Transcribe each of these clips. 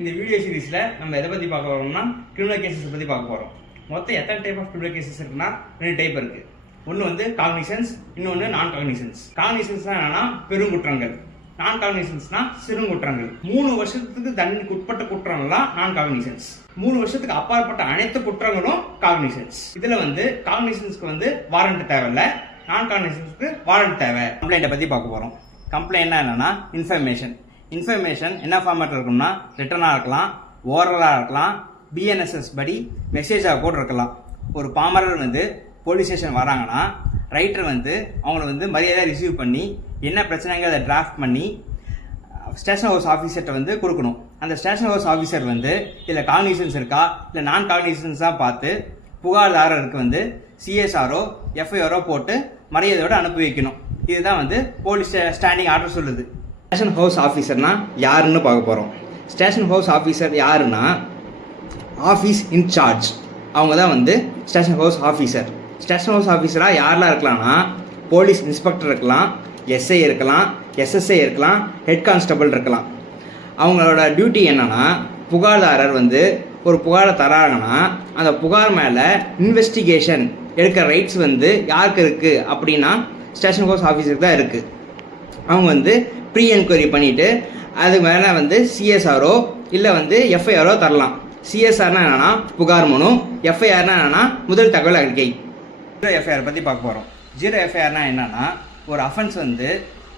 இந்த வீடியோ சீரிஸில் நம்ம எதை பற்றி பார்க்க போகிறோம்னா கிரிமினல் கேசஸ் பற்றி பார்க்க போகிறோம் மொத்தம் எத்தனை டைப் ஆஃப் கிரிமினல் கேசஸ் இருக்குன்னா ரெண்டு டைப் இருக்குது ஒன்று வந்து காக்னிசன்ஸ் இன்னொன்று நான் காக்னிசன்ஸ் காக்னிசன்ஸ்னா என்னன்னா பெருங்குற்றங்கள். நான் காக்னிசன்ஸ்னா சிறுங்குற்றங்கள். மூணு வருஷத்துக்கு தண்டனைக்கு உட்பட்ட குற்றங்கள்லாம் நான் காக்னிசன்ஸ் மூணு வருஷத்துக்கு அப்பாற்பட்ட அனைத்து குற்றங்களும் காக்னிசன்ஸ் இதில் வந்து காக்னிசன்ஸ்க்கு வந்து வாரண்ட் தேவையில்லை. நான் காக்னிசன்ஸ்க்கு வாரண்ட் தேவை. கம்ப்ளைண்ட்டை பற்றி பார்க்க போகிறோம் கம்ப்ளைண்ட் என்னென்னா இன்ஃபர்மேஷன் இன்ஃபர்மேஷன் என்ன ஃபார்மேட் இருக்கும்னா ரிட்டனாக இருக்கலாம் ஓரலாக இருக்கலாம் பிஎன்எஸ்எஸ் படி மெசேஜாக கூட இருக்கலாம். ஒரு பாமரர் வந்து போலீஸ் ஸ்டேஷன் வராங்கன்னா ரைட்டர் வந்து அவங்கள வந்து மரியாதை ரிசீவ் பண்ணி என்ன பிரச்சனைங்க அதை டிராஃப்ட் பண்ணி ஸ்டேஷன் ஹவுஸ் ஆஃபீஸர்கிட்ட வந்து கொடுக்கணும். அந்த ஸ்டேஷன் ஹவுஸ் ஆஃபீஸர் வந்து இதில் காக்னிசன்ஸ் இருக்கா? இல்லை நான் காக்னிசன்ஸாக பார்த்து புகார்தாரருக்கு வந்து சிஎஸ்ஆரோ எஃப்ஐஆரோ போட்டு மரியாதையோடு அனுப்பி வைக்கணும். இதுதான் வந்து போலீஸ் ஸ்டாண்டிங் ஆர்டர் சொல்லுது. ஸ்டேஷன் ஹவுஸ் ஆஃபீஸர்னால் யாருன்னு பார்க்க போகிறோம் ஸ்டேஷன் ஹவுஸ் ஆஃபீஸர் யாருன்னா ஆஃபீஸ் இன்சார்ஜ் அவங்க தான் வந்து station house officer. Station house ஆஃபீஸராக யாரெல்லாம் இருக்கலாம்னா போலீஸ் இன்ஸ்பெக்டர் இருக்கலாம் எஸ்ஐ இருக்கலாம் எஸ்எஸ்ஐ இருக்கலாம் ஹெட் கான்ஸ்டபிள் இருக்கலாம். அவங்களோட டியூட்டி என்னென்னா புகார்தாரர் வந்து ஒரு புகாரை தராங்கன்னா அந்த புகார் மேலே இன்வெஸ்டிகேஷன் எடுக்கிற ரைட்ஸ் வந்து யாருக்கு இருக்குது அப்படின்னா ஸ்டேஷன் ஹவுஸ் ஆஃபீஸருக்கு தான் இருக்குது அவங்க வந்து ப்ரீ என்கொயரி பண்ணிவிட்டு அது மேலே வந்து சிஎஸ்ஆரோ இல்லை வந்து எஃப்ஐஆரோ தரலாம். சிஎஸ்ஆர்னா என்னென்னா புகார் மனு. எஃப்ஐஆர்னா என்னென்னா முதல் தகவல் அறிக்கை. ஜீரோ எஃப்ஐஆர் பற்றி பார்க்க போகிறோம் ஜீரோ எஃப்ஐஆர்னா என்னென்னா ஒரு அஃபென்ஸ் வந்து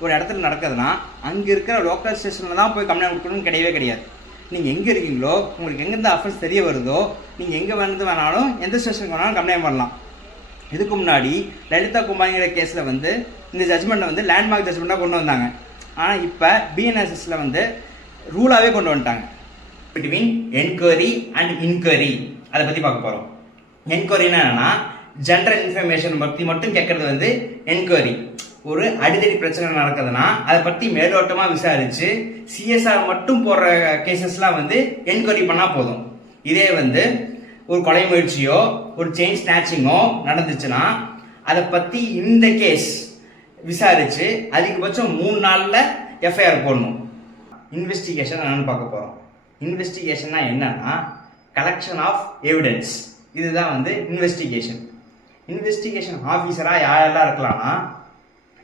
ஒரு இடத்துல நடக்குதுன்னா அங்கே இருக்கிற லோக்கல் ஸ்டேஷனில் தான் போய் கம்ப்ளைண்ட் கொடுக்கணும்னு கிடையவே கிடையாது. நீங்கள் எங்கே இருக்கீங்களோ உங்களுக்கு எங்கேருந்து அஃபென்ஸ் தெரிய வருதோ நீங்கள் எங்கே வந்து வேணாலும் எந்த ஸ்டேஷனுக்கு வேணாலும் கம்ப்ளைண்ட் பண்ணலாம். இதுக்கு முன்னாடி லலிதா குமாரிங்கிற கேஸில் வந்து இந்த ஜட்மெண்ட்டை வந்து லேண்ட்மார்க் ஜட்மெண்ட்டாக கொண்டு வந்தாங்க. ஆனால் இப்போ பிஎன்எஸ்எஸில் வந்து ரூலாகவே கொண்டு வந்துட்டாங்க. பிட்வீன் என்கொயரி அண்ட் இன்கொயரி அதை பற்றி பார்க்க போகிறோம் என்கொயரினா என்னென்னா ஜென்ரல் இன்ஃபர்மேஷன் பற்றி மட்டும் கேட்கறது வந்து என்கொயரி ஒரு அடிதடி பிரச்சனை நடக்குதுன்னா அதை பற்றி மேலோட்டமாக விசாரித்து சிஎஸ்ஆர் மட்டும் போடுற கேசஸ்லாம் வந்து என்கொயரி பண்ணால் போதும். இதே வந்து ஒரு கொலை முயற்சியோ ஒரு செயின் ஸ்நாச்சிங்கோ நடந்துச்சுன்னா அதை பற்றி இந்த கேஸ் விசாரித்து அதிகபட்சம் மூணு நாளில் எஃப்ஐஆர் போடணும். இன்வெஸ்டிகேஷன் என்னன்னு பார்க்க போகிறோம் இன்வெஸ்டிகேஷன்னா என்னன்னா கலெக்ஷன் ஆஃப் எவிடன்ஸ் இதுதான் வந்து இன்வெஸ்டிகேஷன் இன்வெஸ்டிகேஷன் ஆஃபீஸராக யாரெல்லாம் இருக்கலாம்னா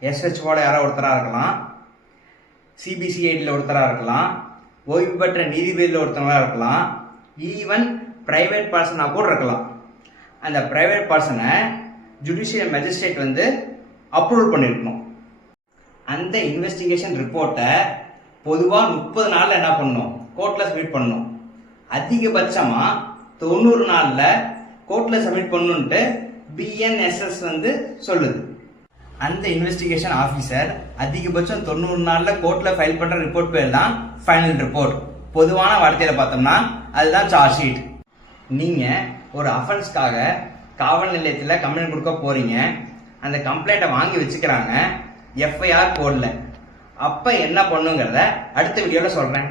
எஸ்ஹெச்ஓட யாரோ ஒருத்தராக இருக்கலாம் சிபிசிஐடியில் ஒருத்தராக இருக்கலாம் ஓய்வு பெற்ற நீதிபதியில் ஒருத்தராக இருக்கலாம் ஈவன் ப்ரைவேட் பர்சனாக கூட இருக்கலாம். அந்த ப்ரைவேட் பர்சனை ஜுடிஷியல் மேஜிஸ்ட்ரேட் வந்து அப்ரூவல் பண்ணியிருக்கணும் அந்த இன்வெஸ்டிகேஷன் ரிப்போர்ட்டை பொதுவாக முப்பது நாளில் என்ன பண்ணணும்? கோர்ட்டில் சப்மிட் பண்ணணும். அதிகபட்சமாக தொண்ணூறு நாளில் கோர்ட்டில் சப்மிட் பண்ணணுன்ட்டு பிஎன்எஸ்எஸ் வந்து சொல்லுது. அந்த இன்வெஸ்டிகேஷன் ஆஃபீஸர் அதிகபட்சம் தொண்ணூறு நாளில் கோர்ட்டில் ஃபைல் பண்ணுற ரிப்போர்ட் பேர் தான் ஃபைனல் ரிப்போர்ட் பொதுவான வார்த்தையில் பார்த்தோம்னா அதுதான் சார்ஜ் ஷீட் நீங்கள் ஒரு அஃபென்ஸ்க்காக காவல் நிலையத்தில் கம்ப்ளைண்ட் கொடுக்க போகிறீங்க அந்த கம்ப்ளைண்ட்டை வாங்கி வச்சுக்கிறாங்க. எஃப்ஐஆர் போடல அப்போ என்ன பண்ணுங்கிறத அடுத்த வீடியோவில் சொல்கிறேன்